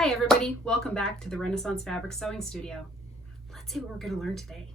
Hi everybody, welcome back to the Renaissance Fabric Sewing Studio. Let's see what we're going to learn today.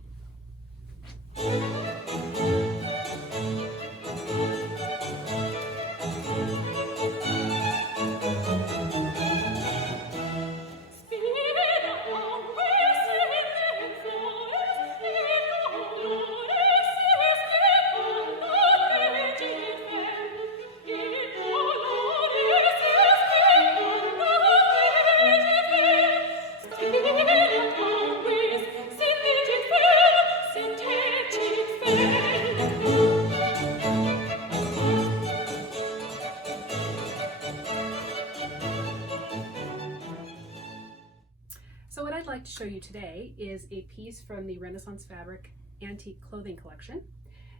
So what I'd like to show you today is a piece from the Renaissance Fabric Antique Clothing Collection.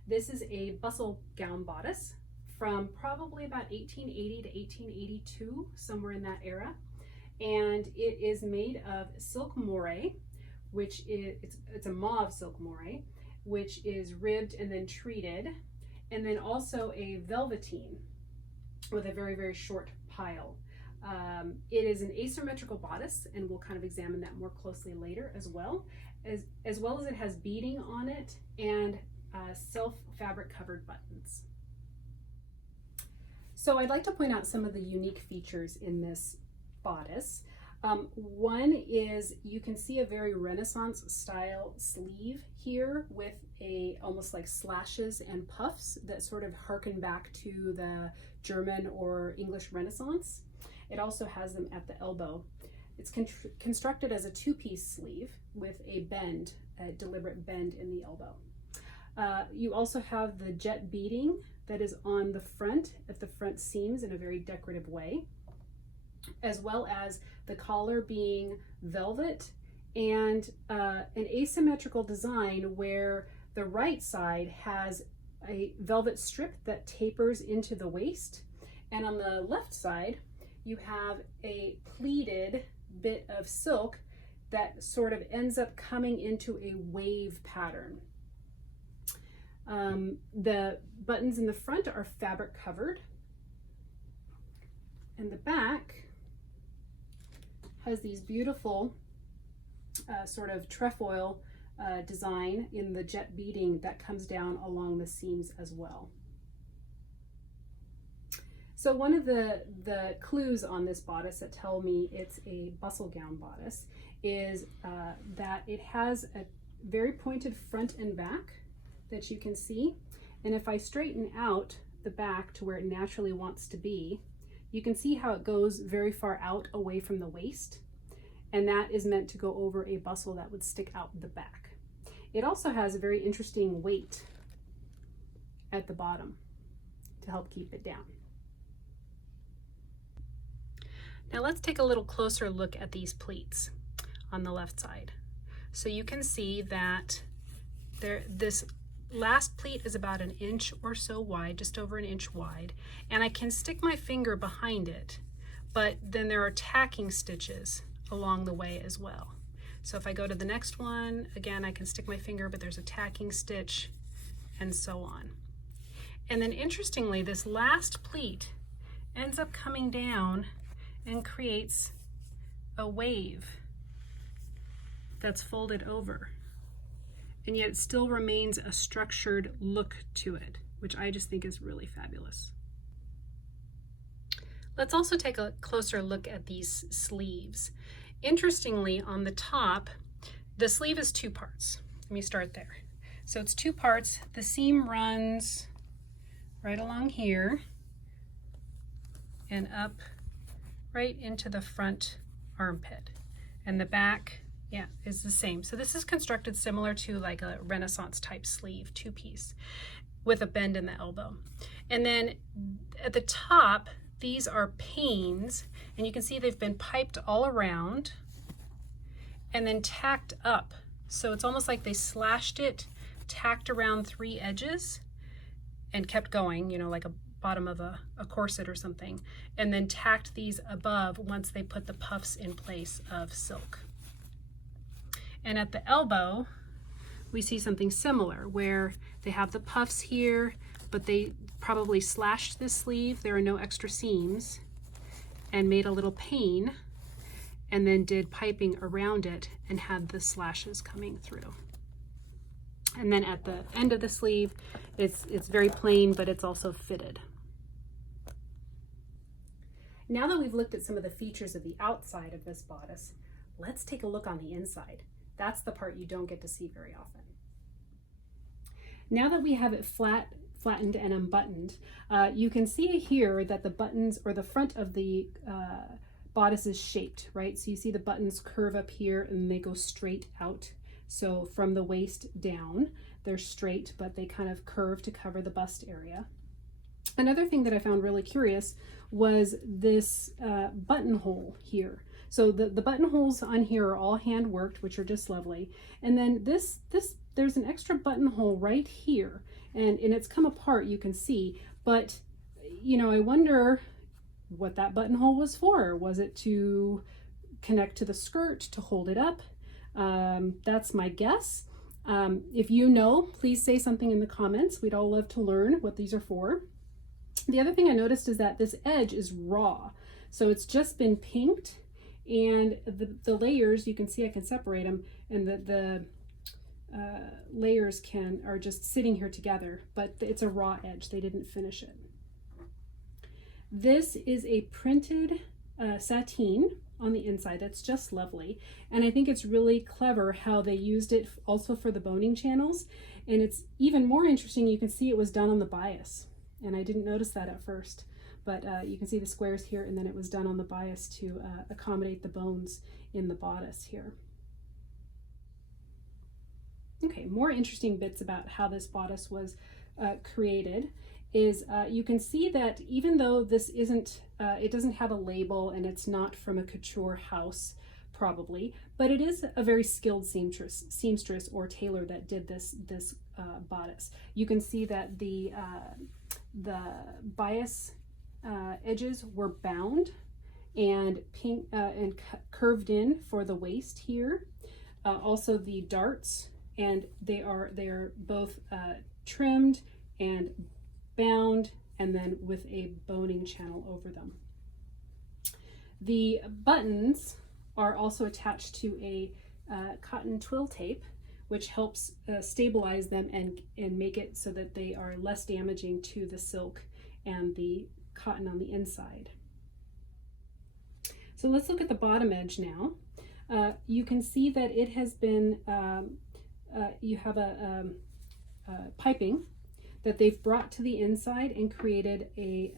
This is a bustle gown bodice from probably about 1880 to 1882, somewhere in that era. And it is made of silk moiré, which is, it's a mauve silk moiré, which is ribbed and then treated, and then also a velveteen with a very, very short pile. It is an asymmetrical bodice, and we'll kind of examine that more closely later as well as it has beading on it and self fabric covered buttons. So I'd like to point out some of the unique features in this bodice. One is you can see a very Renaissance style sleeve here with almost like slashes and puffs that sort of harken back to the German or English Renaissance. It also has them at the elbow. It's constructed as a two-piece sleeve with a bend, a deliberate bend in the elbow. You also have the jet beading that is on the front, at the front seams in a very decorative way, as well as the collar being velvet and an asymmetrical design where the right side has a velvet strip that tapers into the waist, and on the left side you have a pleated bit of silk that sort of ends up coming into a wave pattern. The buttons in the front are fabric covered, and the back has these beautiful sort of trefoil design in the jet beading that comes down along the seams as well. So one of the clues on this bodice that tell me it's a bustle gown bodice is that it has a very pointed front and back that you can see. And if I straighten out the back to where it naturally wants to be, you can see how it goes very far out away from the waist. And that is meant to go over a bustle that would stick out the back. It also has a very interesting weight at the bottom to help keep it down. Now let's take a little closer look at these pleats on the left side. So you can see that this last pleat is about an inch or so wide, just over an inch wide, and I can stick my finger behind it, but then there are tacking stitches along the way as well. So if I go to the next one, again, I can stick my finger, but there's a tacking stitch and so on. And then interestingly, this last pleat ends up coming down and creates a wave that's folded over, and yet it still remains a structured look to it, which I just think is really fabulous. Let's also take a closer look at these sleeves. Interestingly, on the top, the sleeve is two parts. Let me start there. So it's two parts. The seam runs right along here and up right into the front armpit, and the back, yeah, is the same. So this is constructed similar to like a Renaissance type sleeve, two-piece, with a bend in the elbow. And then at the top, these are panes, and you can see they've been piped all around and then tacked up. So it's almost like they slashed it, tacked around three edges, and kept going, you know, like a bottom of a corset or something, and then tacked these above once they put the puffs in place of silk. And at the elbow, we see something similar where they have the puffs here, but they probably slashed this sleeve. There are no extra seams, and made a little pane. and then did piping around it and had the slashes coming through. And then at the end of the sleeve, it's very plain, but it's also fitted. Now that we've looked at some of the features of the outside of this bodice, let's take a look on the inside. That's the part you don't get to see very often. Now that we have it flattened and unbuttoned, you can see here that the buttons, or the front of the bodice, is shaped, right? So you see the buttons curve up here and they go straight out. So from the waist down, they're straight, but they kind of curve to cover the bust area. Another thing that I found really curious was this buttonhole here. So the buttonholes on here are all hand worked, which are just lovely. And then there's an extra buttonhole right here, and it's come apart, you can see. But you know, I wonder what that buttonhole was for. Was it to connect to the skirt, to hold it up? That's my guess. If you know, please say something in the comments. We'd all love to learn what these are for. The other thing I noticed is that this edge is raw. So it's just been pinked, and the layers, you can see I can separate them, and the layers are just sitting here together, but it's a raw edge. They didn't finish it. This is a printed sateen on the inside. That's just lovely. And I think it's really clever how they used it also for the boning channels. And it's even more interesting, you can see it was done on the bias. And I didn't notice that at first, but you can see the squares here, and then it was done on the bias to accommodate the bones in the bodice here. Okay, more interesting bits about how this bodice was created is you can see that even though this isn't, it doesn't have a label, and it's not from a couture house probably, but it is a very skilled seamstress or tailor that did this bodice. You can see that the bias edges were bound and pink and curved in for the waist here. Also the darts, and they are both trimmed and bound, and then with a boning channel over them. The buttons are also attached to a cotton twill tape, which helps stabilize them and make it so that they are less damaging to the silk and the cotton on the inside. So let's look at the bottom edge now. You can see that it has been, you have a piping that they've brought to the inside and created a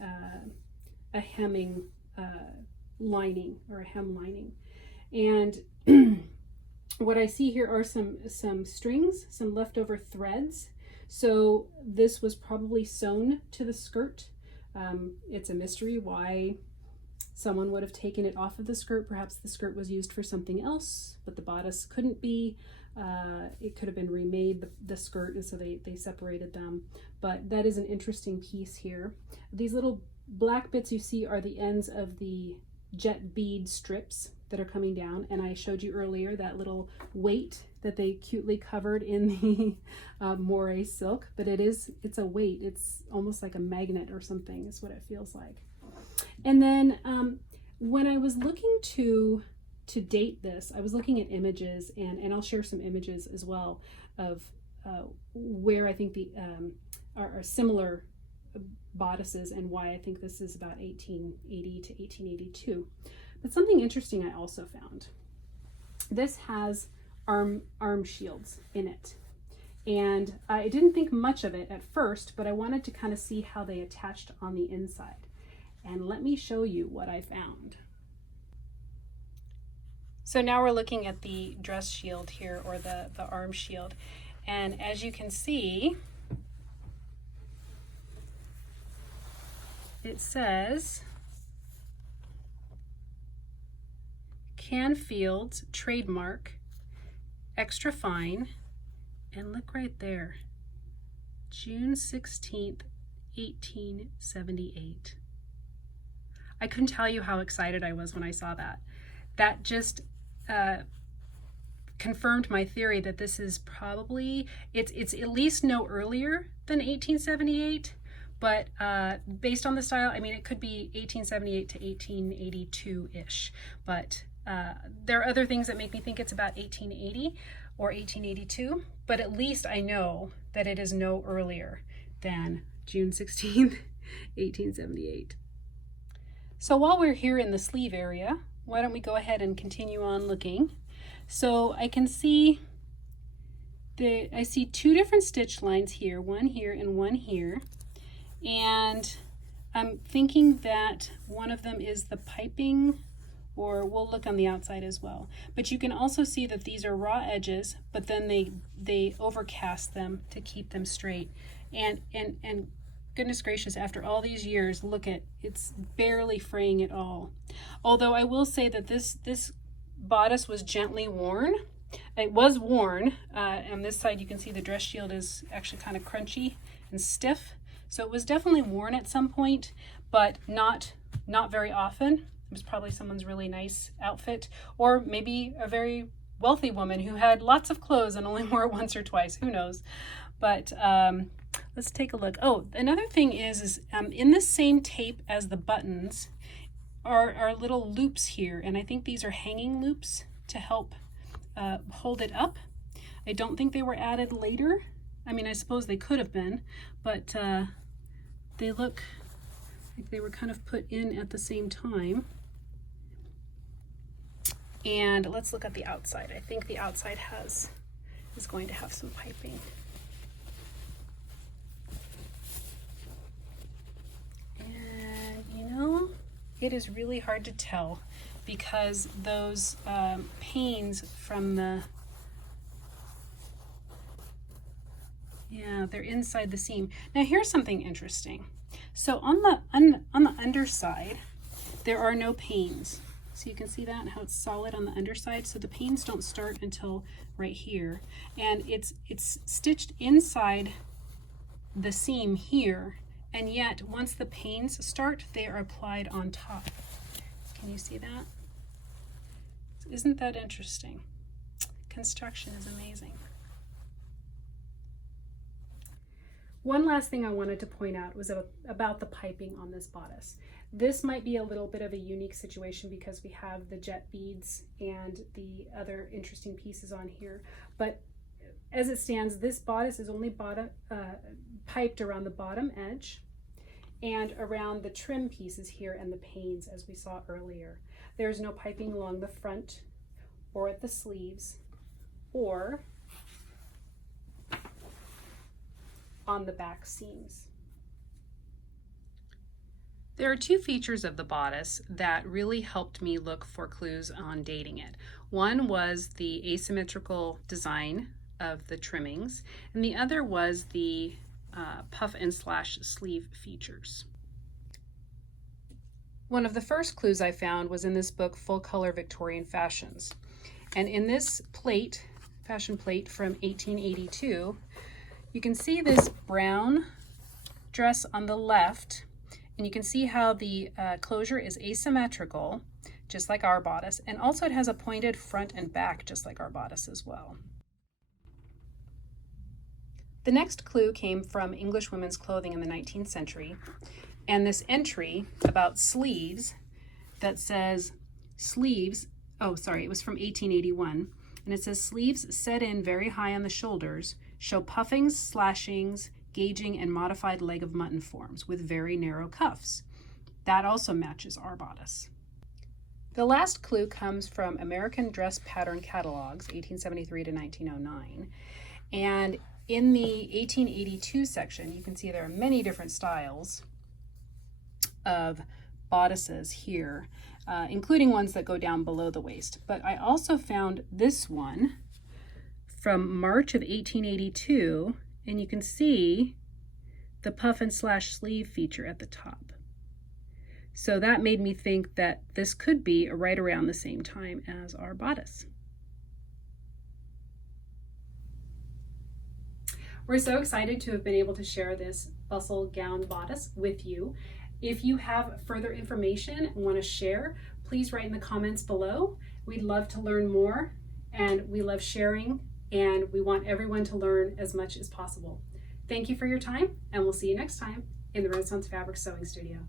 hemming lining, or a hem lining. And what I see here are some strings, some leftover threads. So this was probably sewn to the skirt. It's a mystery why someone would have taken it off of the skirt. Perhaps the skirt was used for something else, but the bodice couldn't be. It could have been remade, the skirt, and so they separated them. But that is an interesting piece here. These little black bits you see are the ends of the jet bead strips that are coming down, and I showed you earlier that little weight that they cutely covered in the moiré silk, but it's a weight. It's almost like a magnet or something is what it feels like. And then when I was looking to date this, I was looking at images, and I'll share some images as well of where I think the are similar bodices and why I think this is about 1880 to 1882. But something interesting I also found. This has arm shields in it. And I didn't think much of it at first, but I wanted to kind of see how they attached on the inside. And let me show you what I found. So now we're looking at the dress shield here, or the arm shield. And as you can see, it says Canfield's trademark, extra fine, and look right there, June 16th, 1878. I couldn't tell you how excited I was when I saw that. That just confirmed my theory that this is probably, it's at least no earlier than 1878, but based on the style, I mean, it could be 1878 to 1882-ish, but There are other things that make me think it's about 1880 or 1882, but at least I know that it is no earlier than June 16th, 1878. So while we're here in the sleeve area, why don't we go ahead and continue on looking? So I can see I see two different stitch lines here, one here and one here. And I'm thinking that one of them is the piping, or we'll look on the outside as well. But you can also see that these are raw edges, but then they overcast them to keep them straight. And goodness gracious, after all these years, look at, it's barely fraying at all. Although I will say that this bodice was gently worn. It was worn. On this side you can see the dress shield is actually kind of crunchy and stiff. So it was definitely worn at some point, but not very often. It was probably someone's really nice outfit, or maybe a very wealthy woman who had lots of clothes and only wore it once or twice, who knows. But let's take a look. Oh, another thing is in this same tape as the buttons are little loops here, and I think these are hanging loops to help hold it up. I don't think they were added later. I mean, I suppose they could have been, but they look like they were kind of put in at the same time. And let's look at the outside. I think the outside is going to have some piping. And you know, it is really hard to tell because those panes from the, yeah, they're inside the seam. Now here's something interesting. So on the underside, there are no panes. So you can see that, how it's solid on the underside. So the panes don't start until right here. And it's stitched inside the seam here. And yet, once the panes start, they are applied on top. Can you see that? Isn't that interesting? Construction is amazing. One last thing I wanted to point out was about the piping on this bodice. This might be a little bit of a unique situation because we have the jet beads and the other interesting pieces on here. But as it stands, this bodice is only piped around the bottom edge and around the trim pieces here and the panes, as we saw earlier. There's no piping along the front or at the sleeves or on the back seams. There are two features of the bodice that really helped me look for clues on dating it. One was the asymmetrical design of the trimmings, and the other was the puff and slash sleeve features. One of the first clues I found was in this book, Full Color Victorian Fashions. And in this plate, fashion plate from 1882, you can see this brown dress on the left, and you can see how the closure is asymmetrical, just like our bodice, and also it has a pointed front and back, just like our bodice as well. The next clue came from English women's clothing in the 19th century, and this entry about sleeves that says sleeves, oh sorry, it was from 1881, and it says sleeves set in very high on the shoulders show puffings, slashings, gauging, and modified leg of mutton forms with very narrow cuffs. That also matches our bodice. The last clue comes from American Dress Pattern Catalogs, 1873 to 1909, and in the 1882 section, you can see there are many different styles of bodices here, including ones that go down below the waist. But I also found this one from March of 1882, and you can see the puff and slash sleeve feature at the top. So that made me think that this could be right around the same time as our bodice. We're so excited to have been able to share this bustle gown bodice with you. If you have further information and want to share, please write in the comments below. We'd love to learn more, and we love sharing, and we want everyone to learn as much as possible. Thank you for your time, and we'll see you next time in the Renaissance Fabric Sewing Studio.